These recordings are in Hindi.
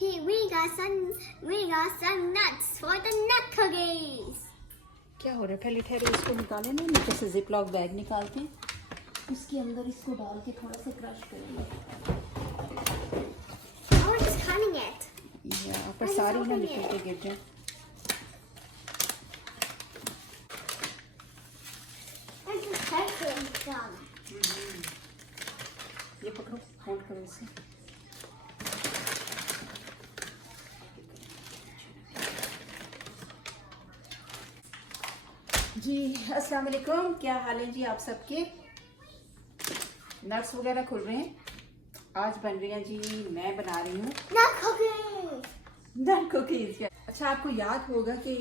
we got some nuts for the nut cookies. क्या हो रहा है? पहले ठहरो, इसको निकालें ना, नीचे से जिप लॉक बैग निकालते हैं, उसके अंदर इसको डाल के थोड़ा सा क्रश करेंगे। Oh, it's cutting it. यहाँ पर सारी ना निकल के गिर जाए। I'm just testing some. ये पकड़ो, होल्ड करो इसे। जी अस्सलाम वालेकुम, क्या हाल है जी आप सबके? नट्स वगैरह खुल रहे हैं, आज बन रही हैं जी, मैं बना रही हूँ Nut cookies. नट कुकीज। अच्छा, आपको याद होगा कि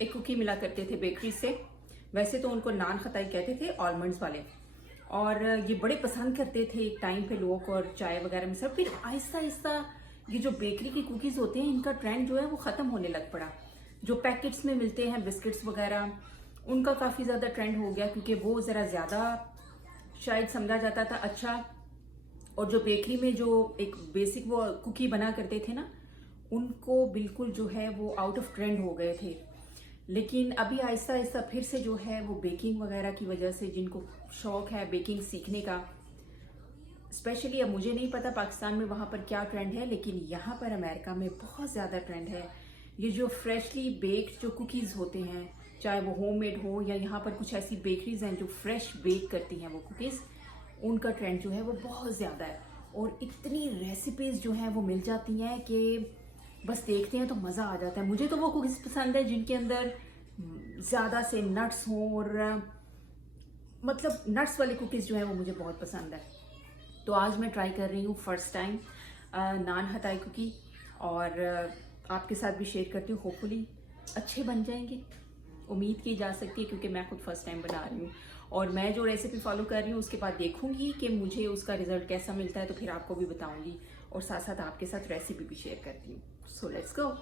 एक कुकी मिला करते थे बेकरी से, वैसे तो उनको नान खताई कहते थे, आलमंड्स वाले, और ये बड़े पसंद करते थे एक टाइम पे लोग, और चाय वगैरह में सब। फिर आहिस्ता आहिस्ता ये जो बेकरी की कुकीज़ होते हैं, इनका ट्रेंड जो है वो ख़त्म होने लग पड़ा। जो पैकेट्स में मिलते हैं बिस्किट्स वगैरह, उनका काफ़ी ज़्यादा ट्रेंड हो गया, क्योंकि वो ज़रा ज़्यादा शायद समझा जाता था अच्छा, और जो बेकरी में जो एक बेसिक वो कुकी बना करते थे ना, उनको बिल्कुल जो है वो आउट ऑफ ट्रेंड हो गए थे। लेकिन अभी आहिस्ता आहिस्ता फिर से जो है वो बेकिंग वगैरह की वजह से, जिनको शौक है बेकिंग सीखने का, स्पेशली, अब मुझे नहीं पता पाकिस्तान में वहाँ पर क्या ट्रेंड है, लेकिन यहाँ पर अमेरिका में बहुत ज़्यादा ट्रेंड है। ये जो फ्रेशली बेक्ड जो कुकीज़ होते हैं, चाहे वो होममेड हो या यहाँ पर कुछ ऐसी बेकरीज हैं जो फ्रेश बेक करती हैं वो कुकीज़, उनका ट्रेंड जो है वो बहुत ज़्यादा है। और इतनी रेसिपीज़ जो हैं वो मिल जाती हैं कि बस देखते हैं तो मज़ा आ जाता है। मुझे तो वो कुकीज़ पसंद है जिनके अंदर ज़्यादा से नट्स हों, और मतलब नट्स वाली कुकीज़ जो है वो मुझे बहुत पसंद है। तो आज मैं ट्राई कर रही हूँ फर्स्ट टाइम नान हताई कुकी, और आपके साथ भी शेयर करती हूँ। होपफुली अच्छे बन जाएंगे, उम्मीद की जा सकती है, क्योंकि मैं खुद फर्स्ट टाइम बना रही हूँ। और मैं जो रेसिपी फॉलो कर रही हूँ उसके बाद देखूंगी कि मुझे उसका रिजल्ट कैसा मिलता है, तो फिर आपको भी बताऊंगी, और साथ साथ आपके साथ रेसिपी भी शेयर करती हूँ। सो लेट्स गो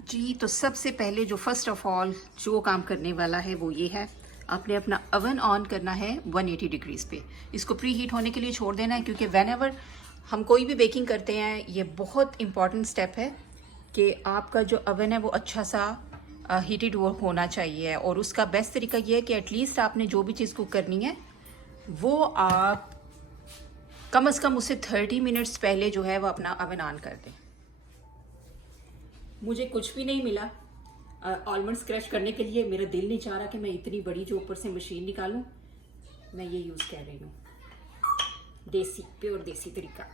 जी। तो सबसे पहले जो फर्स्ट ऑफ ऑल जो काम करने वाला है वो ये है, आपने अपना ओवन ऑन करना है 180 डिग्रीज पे। इसको प्री हीट होने के लिए छोड़ देना है, क्योंकि व्हेनेवर हम कोई भी बेकिंग करते हैं, ये बहुत इंपॉर्टेंट स्टेप है कि आपका जो ओवन है वो अच्छा सा हीटेड होना चाहिए। और उसका बेस्ट तरीका ये है कि एटलीस्ट आपने जो भी चीज़ कुक करनी है वो आप कम से कम उससे 30 मिनट्स पहले जो है वो अपना ओवन ऑन कर दें। मुझे कुछ भी नहीं मिला आलमंड्स क्रश करने के लिए, मेरा दिल नहीं चाह रहा कि मैं इतनी बड़ी जो ऊपर से मशीन निकालूं। मैं ये यूज़ कर रही हूँ, देसी, प्योर देसी तरीका।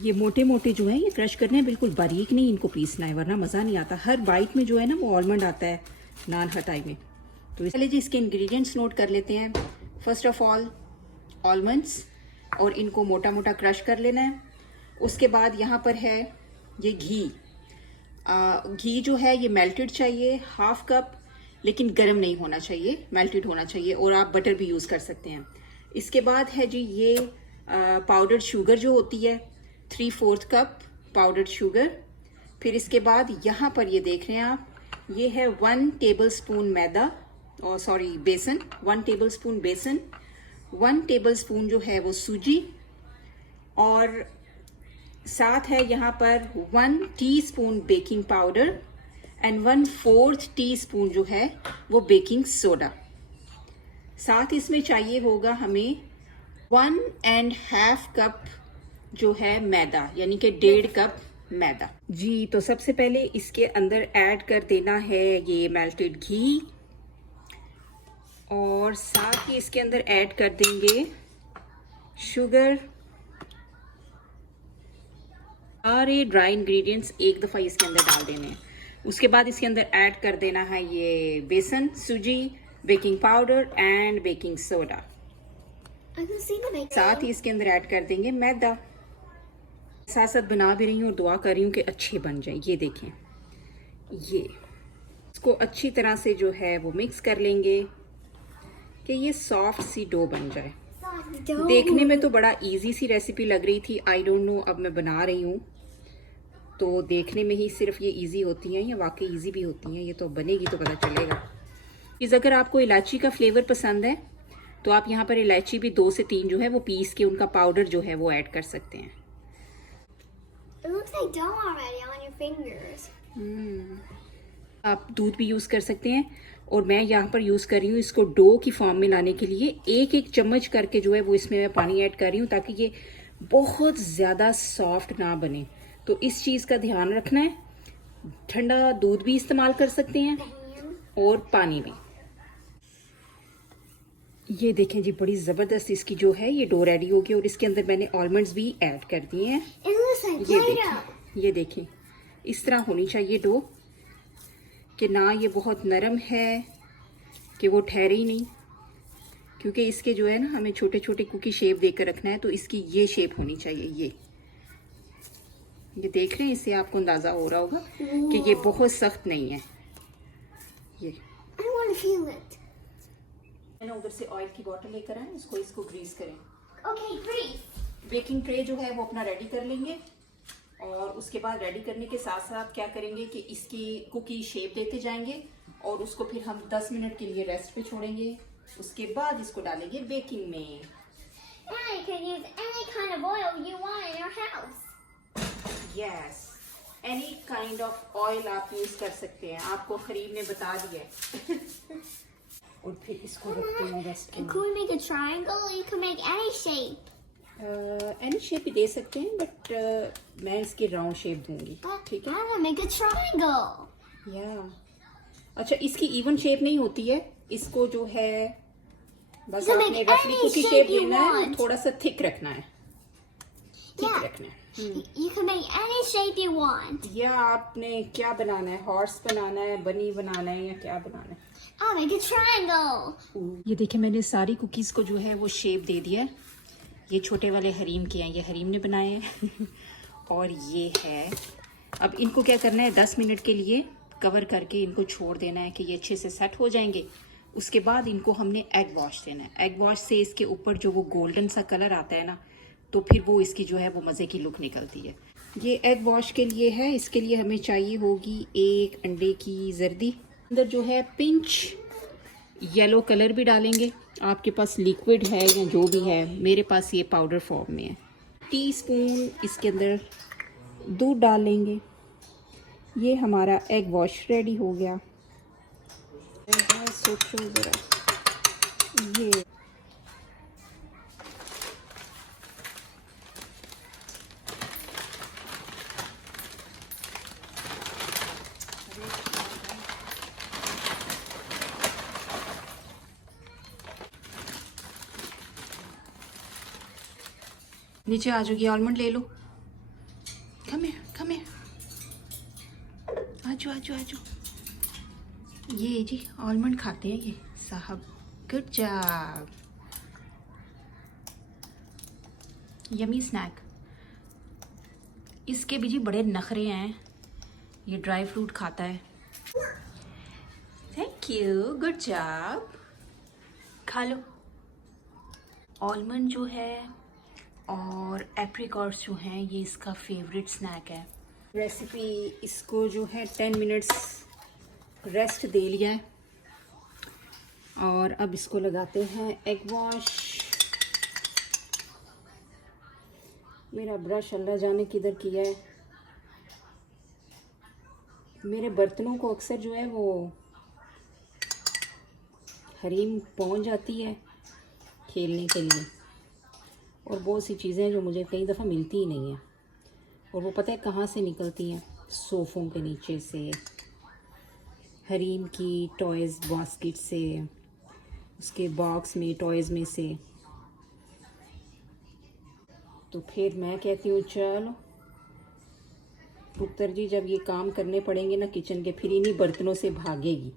ये मोटे मोटे जो है ये क्रश करने हैं, बिल्कुल बारीक नहीं इनको पीसना है, वरना मज़ा नहीं आता। हर बाइट में जो है ना वो आलमंड आता है नान हटाई में। तो इसलिए जी इसके इंग्रेडिएंट्स नोट कर लेते हैं। फर्स्ट ऑफ ऑल आलमंड्स, और इनको मोटा मोटा क्रश कर लेना है। उसके बाद यहाँ पर है ये घी। घी जो है ये मेल्टेड चाहिए, 1/2 कप, लेकिन गर्म नहीं होना चाहिए, मेल्टेड होना चाहिए। और आप बटर भी यूज़ कर सकते हैं। इसके बाद है जी ये पाउडर्ड शुगर जो होती है, 3/4 कप पाउडर्ड शुगर। फिर इसके बाद यहाँ पर ये देख रहे हैं आप, ये है 1 टेबलस्पून मैदा, और सॉरी बेसन, 1 टेबलस्पून बेसन, 1 टेबलस्पून जो है वो सूजी, और साथ है यहाँ पर 1 teaspoon baking powder and 1/4 teaspoon जो है वो बेकिंग सोडा। साथ इसमें चाहिए होगा हमें 1.5 कप जो है मैदा, यानी कि 1.5 कप मैदा जी। तो सबसे पहले इसके अंदर ऐड कर देना है ये मेल्टेड घी, और साथ ही इसके अंदर ऐड कर देंगे शुगर। सारे ड्राई इंग्रेडिएंट्स एक दफ़ा इसके अंदर डाल देने हैं। उसके बाद इसके अंदर ऐड कर देना है ये बेसन, सूजी, baking powder and baking soda. साथ ही इसके अंदर ऐड कर देंगे मैदा। साथ साथ बना भी रही हूँ और दुआ कर रही हूँ कि अच्छे बन जाए। ये देखें, ये इसको अच्छी तरह से जो है वो मिक्स कर लेंगे कि ये सॉफ्ट सी डो बन जाए। देखने में तो बड़ा इजी सी रेसिपी लग रही थी, आई डोंट नो, अब मैं बना रही हूँ तो देखने में ही सिर्फ ये इजी होती हैं या वाकई इजी भी होती हैं, ये तो बनेगी तो पता चलेगा। इस अगर आपको इलायची का फ्लेवर पसंद है तो आप यहाँ पर इलायची भी 2 से 3 जो है वो पीस के उनका पाउडर जो है वो ऐड कर सकते हैं। It looks like dough already on your fingers. आप दूध भी यूज़ कर सकते हैं और मैं यहाँ पर यूज़ कर रही हूँ इसको डो की फॉर्म में लाने के लिए एक एक चम्मच करके जो है वो इसमें मैं पानी ऐड कर रही हूँ ताकि ये बहुत ज़्यादा सॉफ्ट ना बने। तो इस चीज़ का ध्यान रखना है। ठंडा दूध भी इस्तेमाल कर सकते हैं और पानी भी। ये देखें जी, बड़ी ज़बरदस्त इसकी जो है ये डो रेडी हो गई और इसके अंदर मैंने आलमंड्स भी ऐड कर दिए हैं। It looks like Play-Doh. ये देखें इस तरह होनी चाहिए डो कि ना ये बहुत नरम है कि वो ठहरे ही नहीं, क्योंकि इसके जो है ना हमें छोटे छोटे कुकी शेप देकर रखना है, तो इसकी ये शेप होनी चाहिए। ये देख रहे हैं, इससे आपको अंदाज़ा हो रहा होगा कि ये बहुत सख्त नहीं है। ये I want to feel it. मैंने उधर से ऑयल की बॉटल लेकर आए, इसको ग्रीस करें। Okay, grease. बेकिंग ट्रे जो है वो अपना रेडी कर लेंगे और उसके बाद रेडी करने के साथ साथ क्या करेंगे कि इसकी कुकी शेप देते जाएंगे और उसको फिर हम 10 मिनट के लिए रेस्ट पे छोड़ेंगे। उसके बाद इसको डालेंगे बेकिंग में। And you can use any kind of oil you want in your house. Yes, any kind of oil आप यूज कर सकते हैं, आपको खरीद ने बता दिया है। और फिर इसको रखते हैं रेस्ट के Could we make a triangle? You can make any shape. Any shape भी दे सकते हैं, बट मैं इसकी राउंड शेप दूंगी। But ठीक है, I want to make a triangle. या अच्छा, इसकी इवन शेप नहीं होती है, इसको जो है बस You can आपने make रफली any cookie shape shape you देना है, want. थोड़ा सा थिक रखना है, थिक Yeah. रखना है। You can make any shape you want. या आपने क्या बनाना है, हॉर्स बनाना है, बनी बनाना है, या क्या बनाना है? I'll make a triangle. ये देखिए, मैंने सारी कुकीज़ को जो है वो शेप दे दिया है। ये छोटे वाले हरीम के हैं, ये हरीम ने बनाए हैं। और ये है, अब इनको क्या करना है, 10 मिनट के लिए कवर करके इनको छोड़ देना है कि ये अच्छे से सेट हो जाएंगे। उसके बाद इनको हमने एग वॉश देना है। एग वॉश से इसके ऊपर जो वो गोल्डन सा कलर आता है ना, तो फिर वो इसकी जो है वो मज़े की लुक निकलती है। ये एग वॉश के लिए है, इसके लिए हमें चाहिए होगी एक अंडे की जर्दी, अंदर जो है पिंच येलो कलर भी डालेंगे, आपके पास लिक्विड है या जो भी है, मेरे पास ये पाउडर फॉर्म में है। टीस्पून इसके अंदर दूध डालेंगे। ये हमारा एग वॉश रेडी हो गया। सोचो ज़रा, ये नीचे आ जाओगी, आलमंड ले लो। कम है, आजो आजो आजो। ये जी आलमंड खाते हैं ये साहब, गुड जॉब, यमी स्नैक। इसके भी जी बड़े नखरे हैं, ये ड्राई फ्रूट खाता है। थैंक यू, गुड जॉब, खा लो। आलमंड जो है और एप्रिकॉट्स जो हैं, ये इसका फेवरेट स्नैक है। रेसिपी इसको जो है 10 मिनट्स रेस्ट दे लिया है और अब इसको लगाते हैं एग वॉश। मेरा ब्रश अल्लाह जाने किधर किया है। मेरे बर्तनों को अक्सर जो है वो हरीम पहुंच जाती है खेलने के लिए, और बहुत सी चीज़ें जो मुझे कई दफ़ा मिलती ही नहीं हैं, और वो पता है कहाँ से निकलती हैं, सोफ़ों के नीचे से, हरीम की टॉयज़ बास्केट से, उसके बॉक्स में टॉयज़ में से। तो फिर मैं कहती हूँ चलो पुत्र जी, जब ये काम करने पड़ेंगे ना किचन के, फिर इन्हीं बर्तनों से भागेगी।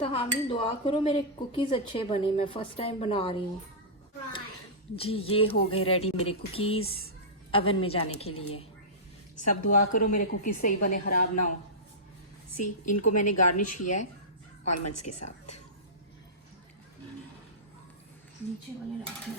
तो हामी दुआ करो मेरे कुकीज़ अच्छे बने, मैं फ़र्स्ट टाइम बना रही हूँ जी। ये हो गए रेडी मेरे कुकीज़ ओवन में जाने के लिए। सब दुआ करो मेरे कुकीज़ सही बने, ख़राब ना हो। सी, इनको मैंने गार्निश किया है आलमंड्स के साथ। नीचे वाले रखते हैं।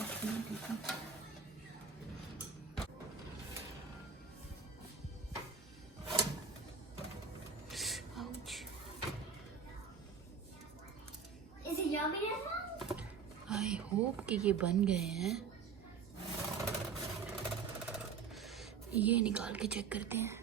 आई होप कि ये बन गए हैं। ये निकाल के चेक करते हैं।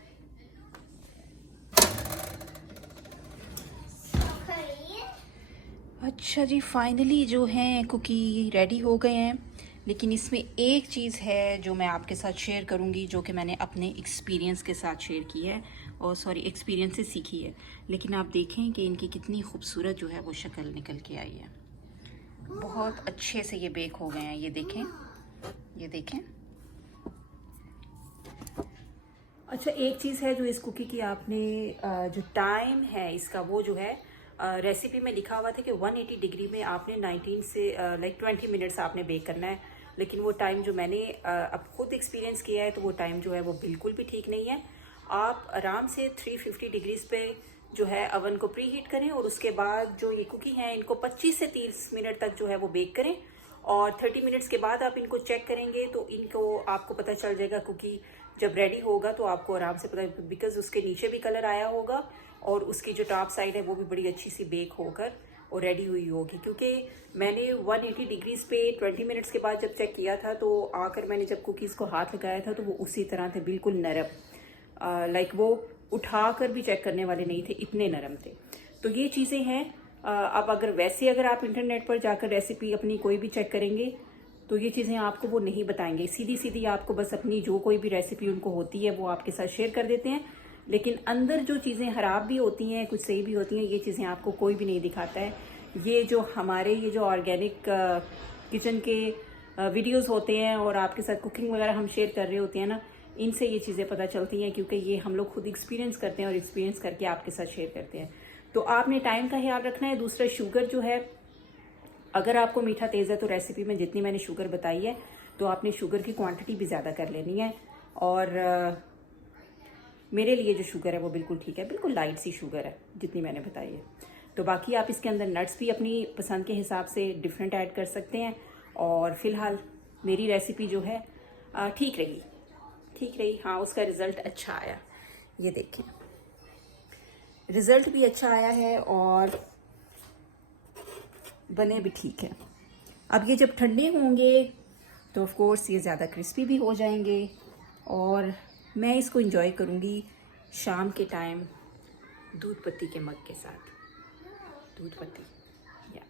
अच्छा जी, फाइनली जो हैं कुकी रेडी हो गए हैं, लेकिन इसमें एक चीज़ है जो मैं आपके साथ शेयर करूंगी, जो कि मैंने अपने एक्सपीरियंस के साथ शेयर की है, और सॉरी एक्सपीरियंस से सीखी है। लेकिन आप देखें कि इनकी कितनी खूबसूरत जो है वो शक्ल निकल के आई है। बहुत अच्छे से ये बेक हो गए हैं, ये देखें, ये देखें। अच्छा, एक चीज़ है जो इस कुकी की आपने जो टाइम है इसका, वो जो है रेसिपी में लिखा हुआ था कि 180 डिग्री में आपने 19 से 20 मिनट्स आपने बेक करना है। लेकिन वो टाइम जो मैंने अब खुद एक्सपीरियंस किया है, तो वो टाइम जो है वो बिल्कुल भी ठीक नहीं है। आप आराम से 350 डिग्रीज पे जो है अवन को प्री हीट करें, और उसके बाद जो ये कुकी हैं इनको 25 से 30 मिनट तक जो है वो बेक करें, और 30 मिनट्स के बाद आप इनको चेक करेंगे तो इनको आपको पता चल जाएगा। कुकी जब रेडी होगा तो आपको आराम से पता, बिकॉज उसके नीचे भी कलर आया होगा और उसकी जो टॉप साइड है वो भी बड़ी अच्छी सी बेक होकर और रेडी हुई होगी। क्योंकि मैंने 180 डिग्रीज पे 20 मिनट्स के बाद जब चेक किया था, तो आकर मैंने जब कुकीज़ को हाथ लगाया था तो वो उसी तरह थे, बिल्कुल नरम, लाइक वो उठा कर भी चेक करने वाले नहीं थे, इतने नरम थे। तो ये चीज़ें हैं। अब अगर वैसे अगर आप इंटरनेट पर जाकर रेसिपी अपनी कोई भी चेक करेंगे तो ये चीज़ें आपको वो नहीं बताएंगे, सीधी सीधी आपको बस अपनी जो कोई भी रेसिपी उनको होती है वो आपके साथ शेयर कर देते हैं। लेकिन अंदर जो चीज़ें ख़राब भी होती हैं, कुछ सही भी होती हैं, ये चीज़ें आपको कोई भी नहीं दिखाता है। ये जो हमारे ये जो ऑर्गेनिक किचन के वीडियोस होते हैं और आपके साथ कुकिंग वगैरह हम शेयर कर रहे होते हैं ना, इनसे ये चीज़ें पता चलती हैं, क्योंकि ये हम लोग खुद एक्सपीरियंस करते हैं और एक्सपीरियंस करके आपके साथ शेयर करते हैं। तो आपने टाइम का ख्याल रखना है। दूसरा, शुगर जो है, अगर आपको मीठा तेज़ है तो रेसिपी में जितनी मैंने शुगर बताई है तो आपने शुगर की क्वांटिटी भी ज़्यादा कर लेनी है। और मेरे लिए जो शुगर है वो बिल्कुल ठीक है, बिल्कुल लाइट सी शुगर है जितनी मैंने बताई है। तो बाकी आप इसके अंदर नट्स भी अपनी पसंद के हिसाब से डिफरेंट ऐड कर सकते हैं। और फ़िलहाल मेरी रेसिपी जो है ठीक रही। हाँ, उसका रिज़ल्ट अच्छा आया, ये देखें, रिज़ल्ट भी अच्छा आया है और बने भी ठीक है। अब ये जब ठंडे होंगे तो ऑफ कोर्स ये ज़्यादा क्रिस्पी भी हो जाएंगे, और मैं इसको एंजॉय करूँगी शाम के टाइम दूध पत्ती के मग के साथ। दूध पत्ती या